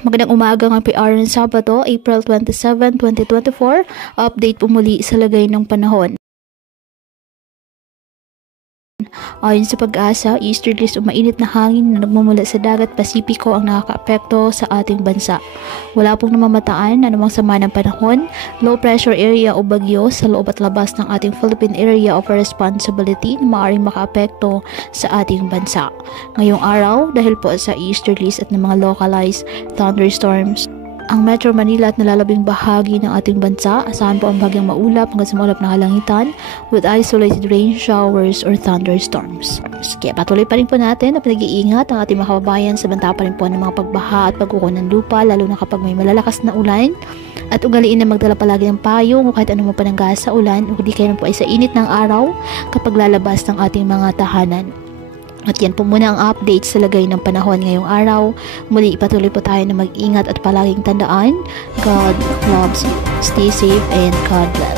Magandang umaga nga po araw ng Sabado, April 27, 2024. Update po muli sa lagay ng panahon. Ayon sa Pag-asa, easterlies o mainit na hangin na nagmumula sa dagat Pasipiko ang nakakaapekto sa ating bansa. Wala pong namamataan na anumang sama ng panahon, low pressure area o bagyo sa loob at labas ng ating Philippine Area of Responsibility na maaaring makaapekto sa ating bansa. Ngayong araw, dahil po sa easterlies at ng mga localized thunderstorms, ang Metro Manila at nalalabing bahagi ng ating bansa, asahan po ang bagyang maulap hanggang sa maulap na kalangitan with isolated rain showers or thunderstorms. Kaya patuloy pa rin po natin na pinag-iingat ang ating mga kababayan sa banta pa rin po ng mga pagbaha at pagkuko ng lupa, lalo na kapag may malalakas na ulan. At ugaliin na magdala palagi ng payong o kahit anong pananggas sa ulan o hindi kayo po ay sa init ng araw kapag lalabas ng ating mga tahanan. At yan po muna ang update sa lagay ng panahon ngayong araw. Muli patuloy po tayo na mag-ingat at palaging tandaan, God loves you. Stay safe and God bless.